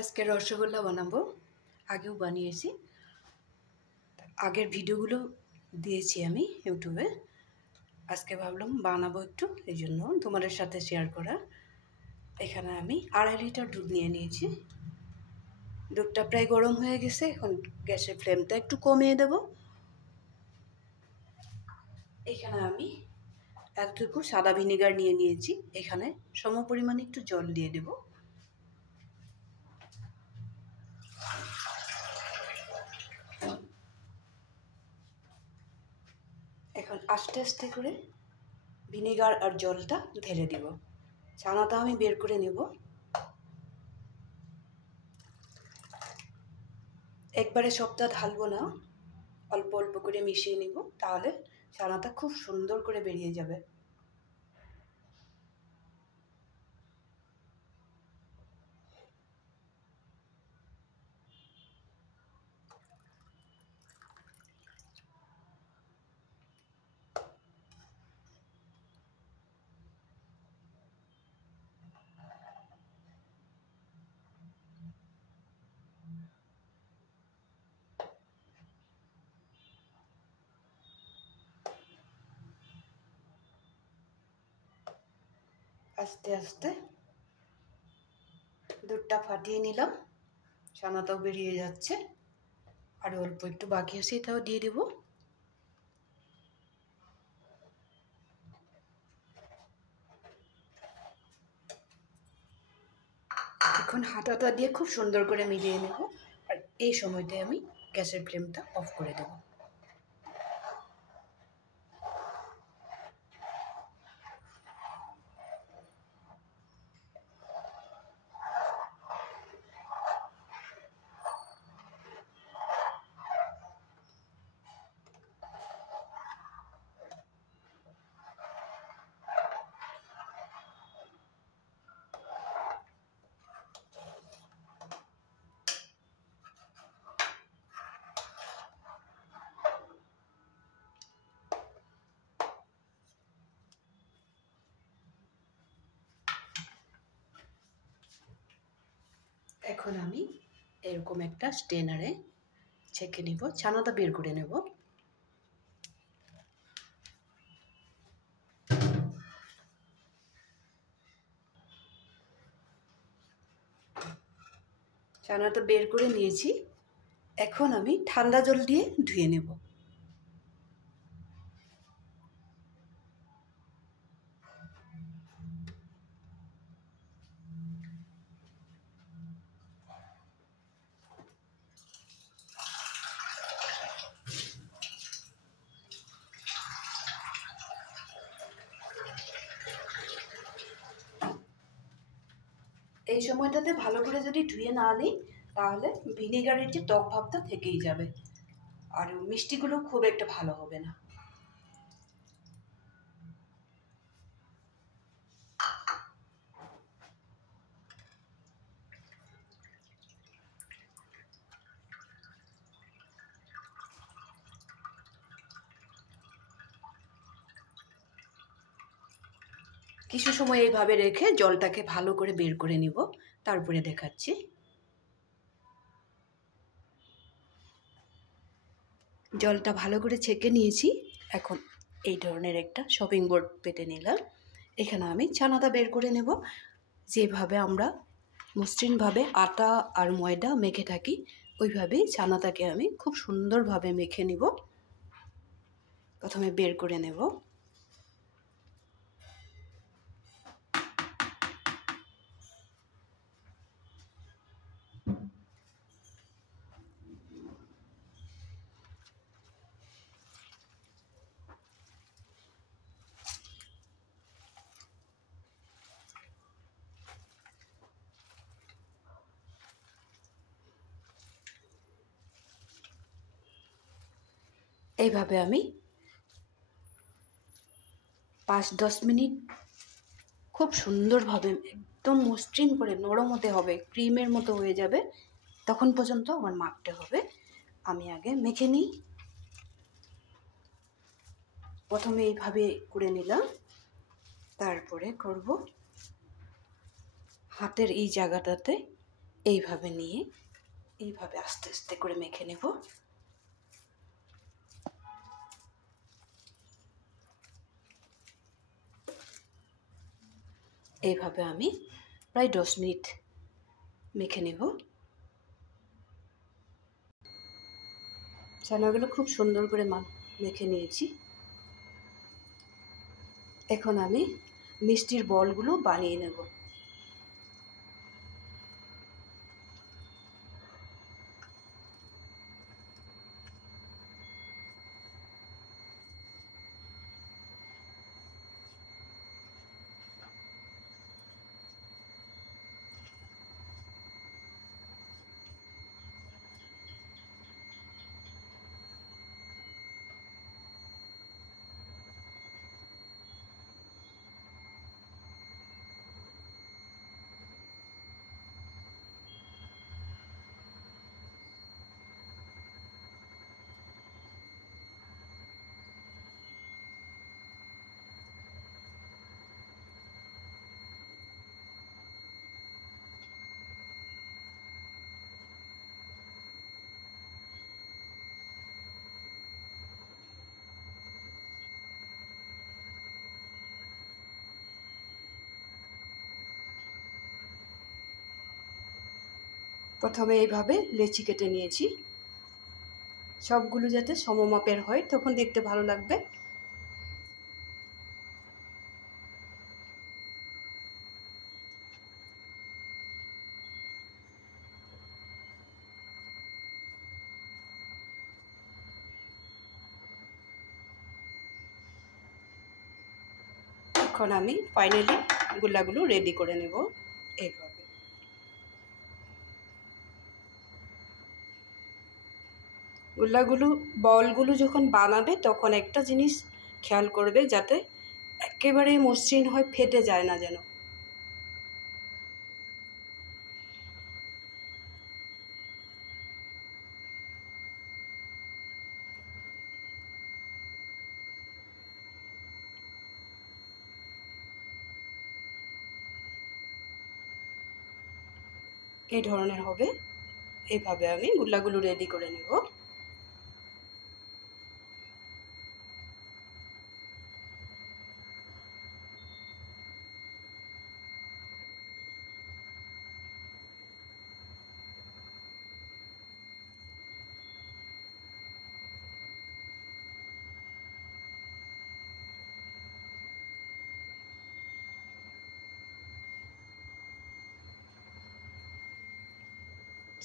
আজকে রসগোল্লা বানাবো। আগেও বানিয়েছি, আগের ভিডিওগুলো দিয়েছি আমি ইউটিউবে। আজকে ভাবলাম বানাবো একটু, এই জন্য তোমাদের সাথে শেয়ার করা। এখানে আমি 2.5 লিটার দুধ নিয়ে নিয়েছি। দুধটা প্রায় গরম হয়ে গেছে, এখন গ্যাসের ফ্লেমটা একটু কমিয়ে দেব। এখানে আমি এতটুকু সাদা ভিনেগার নিয়ে নিয়েছি। এখানে সম পরিমাণে একটু জল দিয়ে দেব। এখন আস্তে আস্তে করে ভিনেগার আর জলটা ঢেলে দেব। ছানাটা আমি বের করে নেব। একবারে সবটা ঢালবো না, অল্প অল্প করে মিশিয়ে নিব, তাহলে ছানাটা খুব সুন্দর করে বেরিয়ে যাবে। আস্তে আস্তে দুধটা ফাটিয়ে নিলাম, ছানাটাও বেরিয়ে যাচ্ছে। আর অল্প একটু বাকি আছে, এটাও দিয়ে দেব। এখন হাতাটা দিয়ে খুব সুন্দর করে মিলিয়ে নেব। আর এই সময়টায় আমি গ্যাসের ফ্লেমটা অফ করে দেব। এখন আমি এরকম একটা স্ট্রেনারে ছেঁকে নিব, ছানাটা বের করে নেব। ছানাটা বের করে নিয়েছি। এখন আমি ঠান্ডা জল দিয়ে ধুয়ে নেব। এই সময়টাতে ভালো করে যদি ধুয়ে না নিই, তাহলে ভিনেগারের যে টক ভাবটা থেকেই যাবে, আর মিষ্টিগুলো খুব একটা ভালো হবে না। কিছু সময় এইভাবে রেখে জলটাকে ভালো করে বের করে নিব, তারপরে দেখাচ্ছি। জলটা ভালো করে ছেঁকে নিয়েছি। এখন এই ধরনের একটা শপিং বোর্ড পেতে নিলাম। এখানে আমি ছানাটা বের করে নেব। যেভাবে আমরা মসৃণভাবে আটা আর ময়দা মেখে থাকি, ওইভাবেই ছানাটাকে আমি খুব সুন্দরভাবে মেখে নিব। প্রথমে বের করে নেব। এইভাবে আমি 5-10 মিনিট খুব সুন্দরভাবে একদম মসৃণ করে, নরম হতে হবে, ক্রিমের মতো হয়ে যাবে, তখন পর্যন্ত আমার মাখতে হবে। আমি আগে মেখে নিই। প্রথমে এইভাবে করে নিলাম, তারপরে করব হাতের এই জায়গাটাতে এইভাবে নিয়ে এইভাবে আস্তে আস্তে করে মেখে নেব। এইভাবে আমি প্রায় 10 মিনিট মেখে নেব। চানাগুলো খুব সুন্দর করে মেখে নিয়েছি। এখন আমি মিষ্টির বলগুলো বানিয়ে নেব। প্রথমে এইভাবে লেচি কেটে নিয়েছি। সবগুলো যাতে সমমাপের হয়, তখন দেখতে ভালো লাগবে। এখন আমি ফাইনালি গোলাগুলো রেডি করে নেব। এইভাবে বলগুলো যখন বানাবে তখন একটা জিনিস খেয়াল করবে, যাতে একেবারে মসৃণ হয়, ফেটে যায় না যেন। এই ধরনের হবে। এইভাবে আমি গোলাগুলো রেডি করে নেব।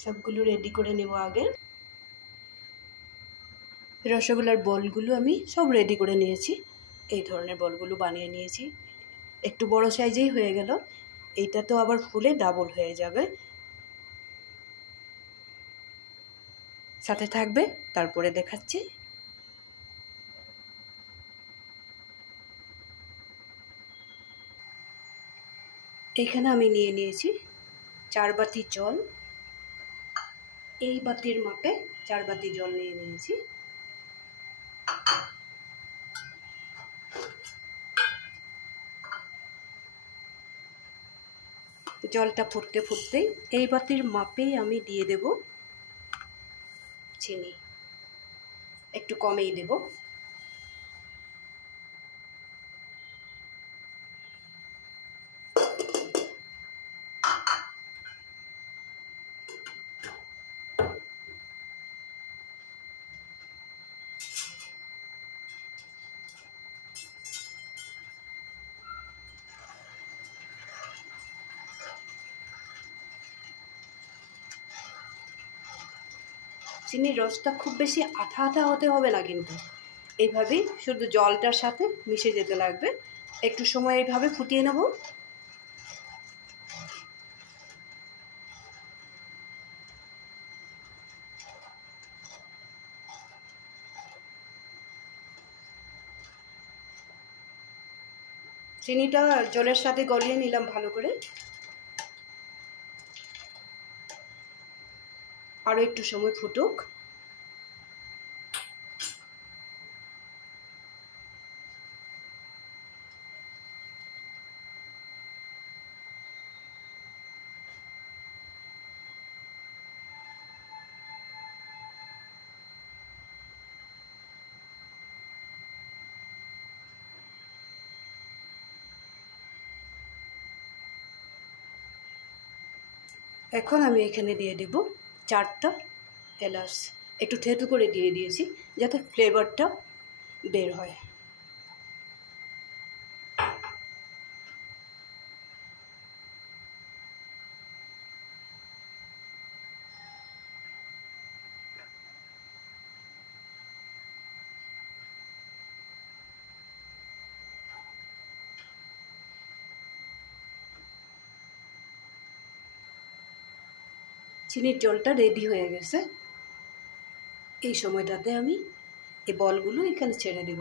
সবগুলো রেডি করে নেব। আগে রসগোল্লার বলগুলো আমি সব রেডি করে নিয়েছি। এই ধরনের বলগুলো বানিয়ে নিয়েছি। একটু বড় সাইজেই হয়ে গেল। এইটা তো আবার ফুলে ডাবল হয়ে যাবে। সাথে থাকবে, তারপরে দেখাচ্ছি। এখানে আমি নিয়ে নিয়েছি 4 বাটি জল। এই বাটির মাপে 4 বাটি জল নিয়ে নিয়েছি। জলটা ফুটতে ফুটতেই এই বাটির মাপেই আমি দিয়ে দেব চিনি। একটু কমেই দেব। চিনির রসটা খুব বেশি আঠা আঠা হতে হবে না, কিন্তু এইভাবেই শুধু জলটার সাথে মিশে যেতে লাগবে। একটু সময় এইভাবে ফুটিয়ে নেব। চিনিটা জলের সাথে গলিয়ে নিলাম ভালো করে। আরও একটু সময় ফুটুক। এখন আমি এখানে দিয়ে দেব 4টা এলাচ, একটু থেতু করে দিয়ে দিয়েছি যাতে ফ্লেভারটা বের হয়। চিনির জলটা রেডি হয়ে গেছে। এই সময়টাতে আমি এই বলগুলো এখানে ছেড়ে দেব।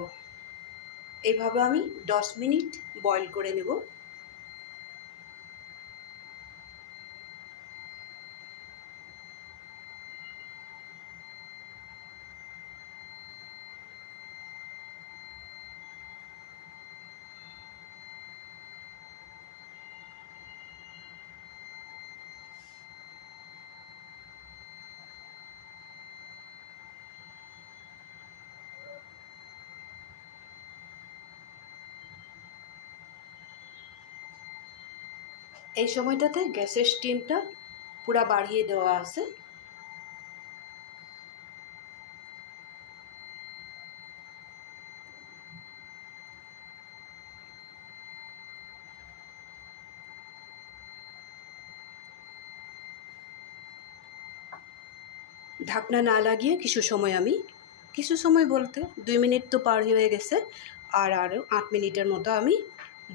এইভাবে আমি 10 মিনিট বয়েল করে নেব। এই সময়টাতে গ্যাসের স্টিমটা পুরো বাড়িয়ে দেওয়া আছে। ঢাকনা না লাগিয়ে কিছু সময় বলতে 2 মিনিট তো পার হয়ে গেছে, আর আরও 8 মিনিটের মতো আমি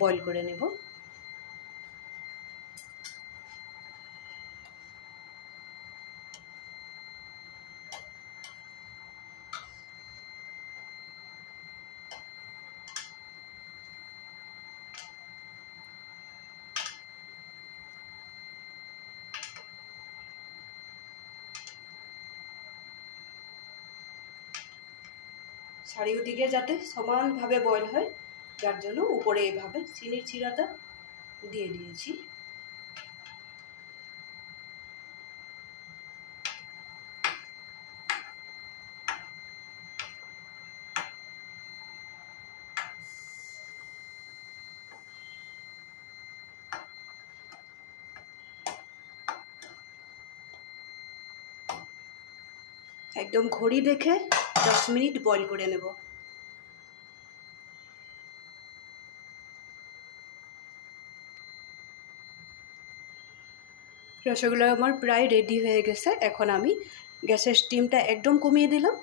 বয়েল করে নেব। চারিদিকে যাতে সমানভাবে বয়েল হয়, যার জন্য উপরে এইভাবে চিনির চিরাটা দিয়ে দিয়েছি। একদম ঘড়ি দেখে 10 মিনিট বয়েল করে নেব। রসগোল্লা আমার প্রায় রেডি হয়ে গেছে। এখন আমি গ্যাসের স্টিমটা একদম কমিয়ে দিলাম।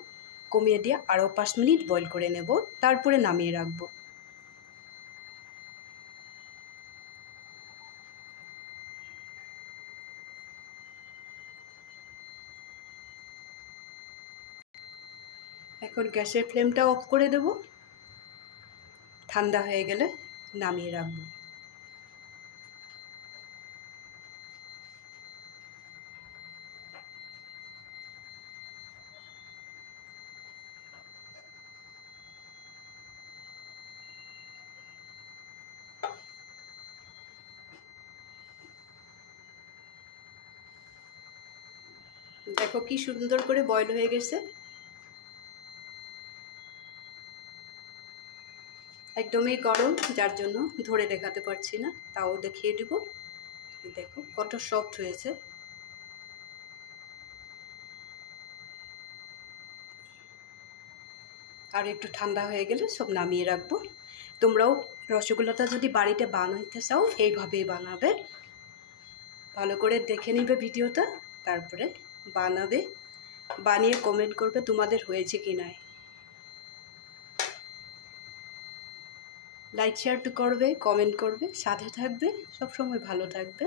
কমিয়ে দিয়ে আরও 5 মিনিট বয়েল করে নেব, তারপরে নামিয়ে রাখবো। এখন গ্যাসের ফ্লেমটা অফ করে দেব। ঠান্ডা হয়ে গেলে নামিয়ে রাখবো। দেখো কি সুন্দর করে বয়েল হয়ে গেছে। একদমই গরম, যার জন্য ধরে দেখাতে পারছি না, তাও দেখিয়ে দিব। দেখো কত সফট হয়েছে। আর একটু ঠান্ডা হয়ে গেলে সব নামিয়ে রাখবো। তোমরাও রসগোল্লাটা যদি বাড়িতে বানাইতে চাও এইভাবেই বানাবে। ভালো করে দেখে নিবে ভিডিওটা, তারপরে বানাবে। বানিয়ে কমেন্ট করবে তোমাদের হয়েছে কি না। লাইক শেয়ার তো করবে, কমেন্ট করবে, সাথে থাকবে, সব সময় ভালো থাকবে।